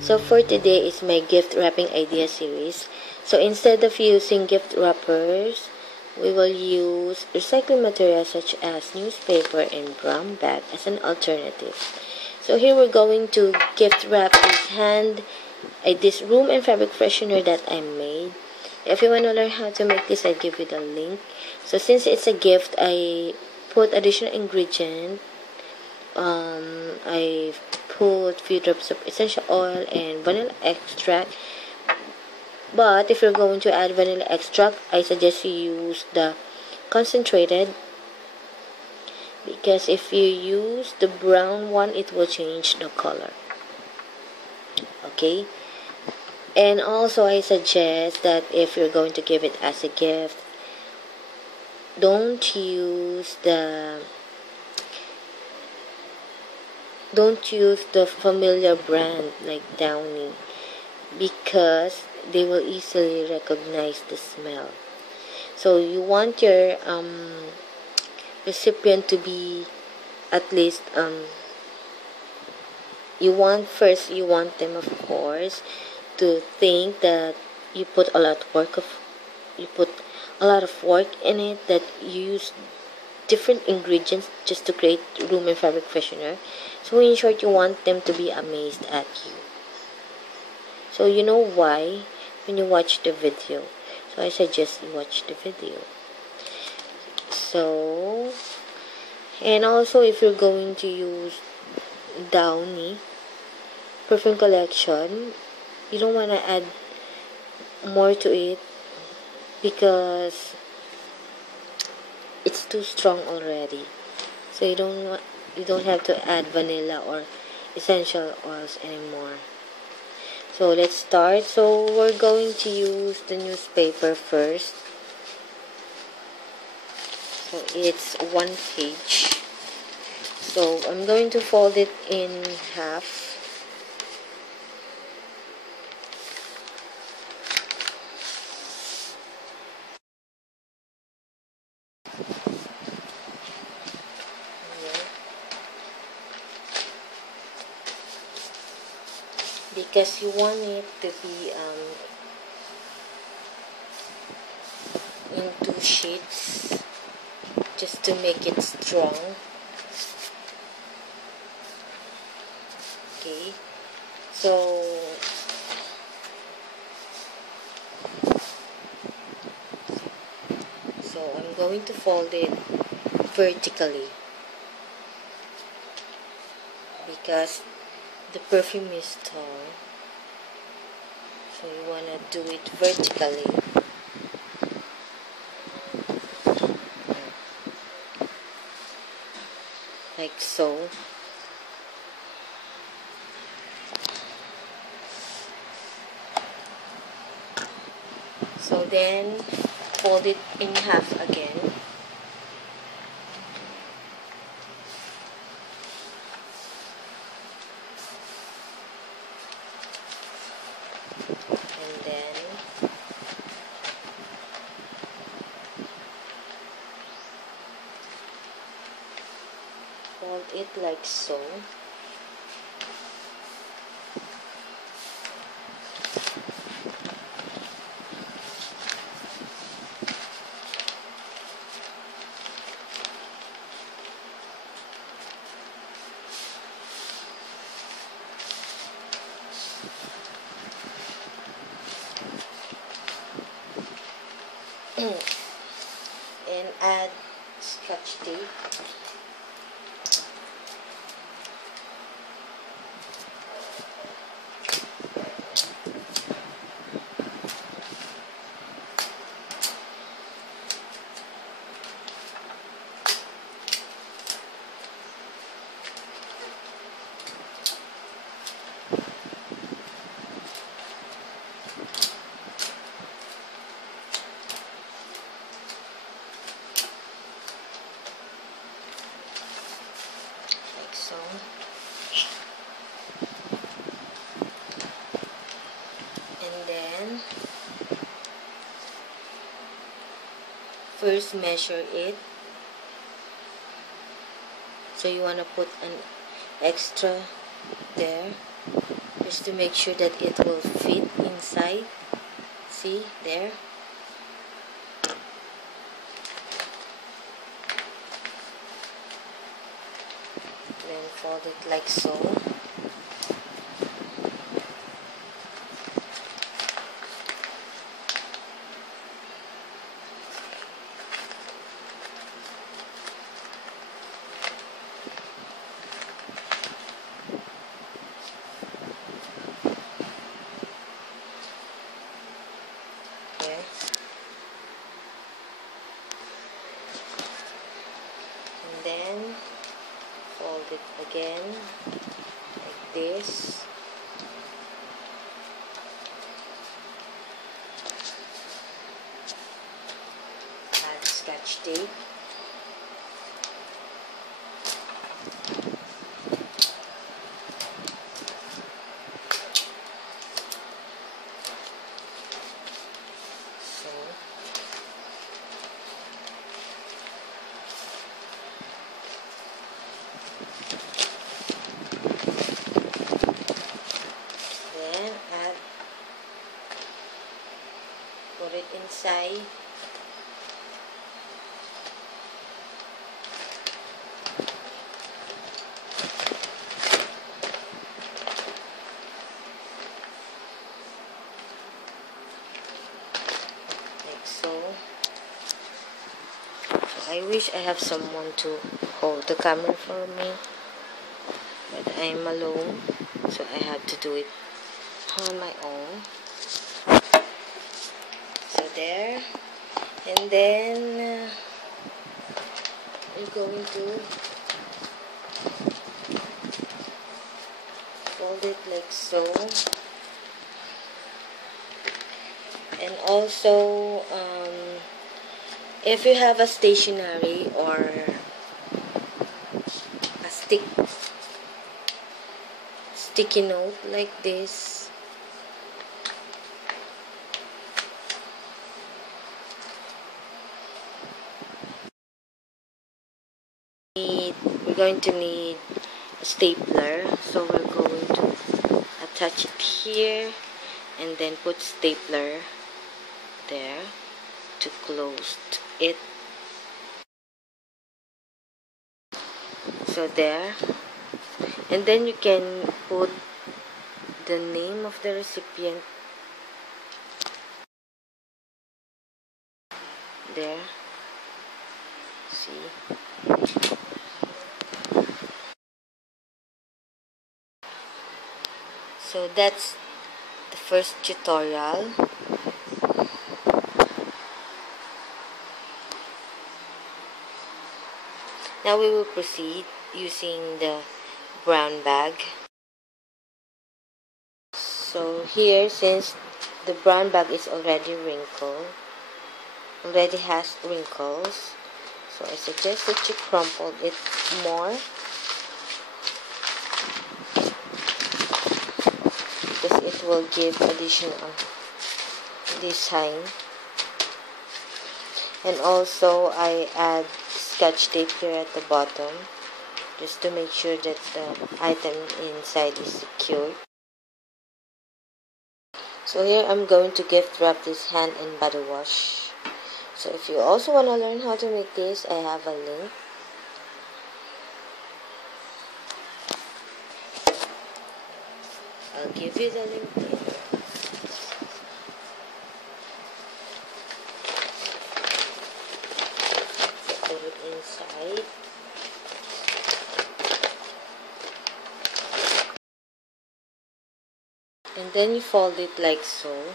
So for today is my gift wrapping idea series. So instead of using gift wrappers, we will use recycled materials such as newspaper and brown bag as an alternative. So here we're going to gift wrap this room and fabric freshener that I made. If you want to learn how to make this, I'll give you the link. So since it's a gift, I put additional ingredient. I put few drops of essential oil and vanilla extract. But if you're going to add vanilla extract, I suggest you use the concentrated, because if you use the brown one, it will change the color. Okay. And also I suggest that if you're going to give it as a gift, don't use the familiar brand like Downy, because they will easily recognize the smell. So you want your recipient to be at least you want them, of course, to think that you put a lot of work in it, that you use different ingredients just to create room and fabric freshener. So in short, you want them to be amazed at you. So you know why when you watch the video. So I suggest you watch the video. So, and also if you're going to use Downy perfume collection, you don't want to add more to it because it's too strong already. So you don't have to add vanilla or essential oils anymore. So let's start. So we're going to use the newspaper first. So it's 1 page. So I'm going to fold it in half. Because you want it to be in 2 sheets, just to make it strong. Okay, so I'm going to fold it vertically because the perfume is tall, so you want to do it vertically. Like so. So then fold it in half again. And then fold it like so. And add scotch tape. So and then first measure it. So you want to put an extra there, just to make sure that it will fit inside. See there. Then fold it like so. Here. And then fold it again like this. Add Scotch tape. So then put it inside. Like so. I wish I have someone to hold the camera for me, but I'm alone, so I have to do it on my own. So there, and then we're going to fold it like so. And also, if you have a stationery or a sticky note like this, we're going to need a stapler, so we're going to attach it here and then put stapler there to close it. So there, and then you can put the name of the recipient there. See, so that's the first tutorial. Now we will proceed using the brown bag. So here, since the brown bag is already has wrinkles, so I suggest that you crumple it more, because it will give additional design. And also I add Scotch tape here at the bottom, just to make sure that the item inside is secure. So here I'm going to gift wrap this hand and body wash. So if you also want to learn how to make this, I have a link. I'll give you the link here. Put it inside. And then you fold it like so.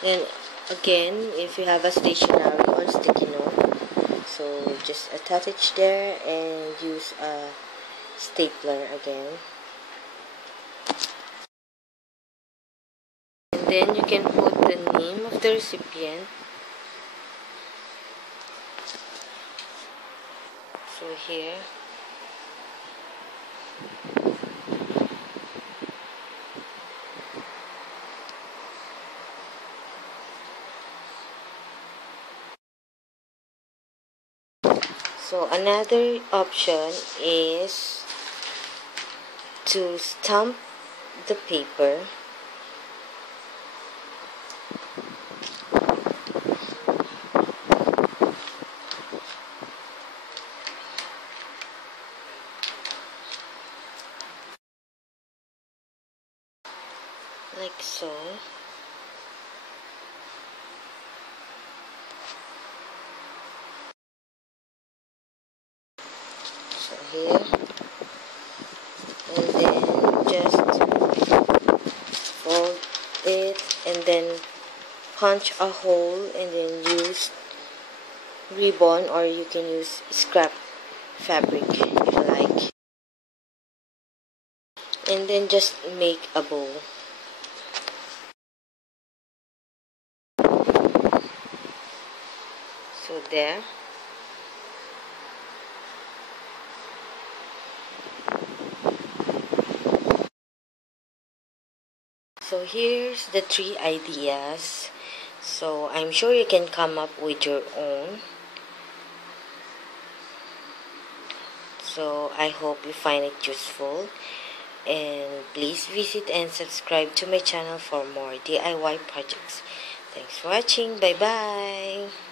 Then again, if you have a stationery or sticky note, so just attach it there and use a stapler again. And then you can put the name of the recipient. So here. So another option is to stamp the paper. Like so. So here, and then just fold it and then punch a hole and then use ribbon, or you can use scrap fabric if you like, and then just make a bow. So there. So here's the 3 ideas. So I'm sure you can come up with your own. So I hope you find it useful. And please visit and subscribe to my channel for more DIY projects. Thanks for watching. Bye bye.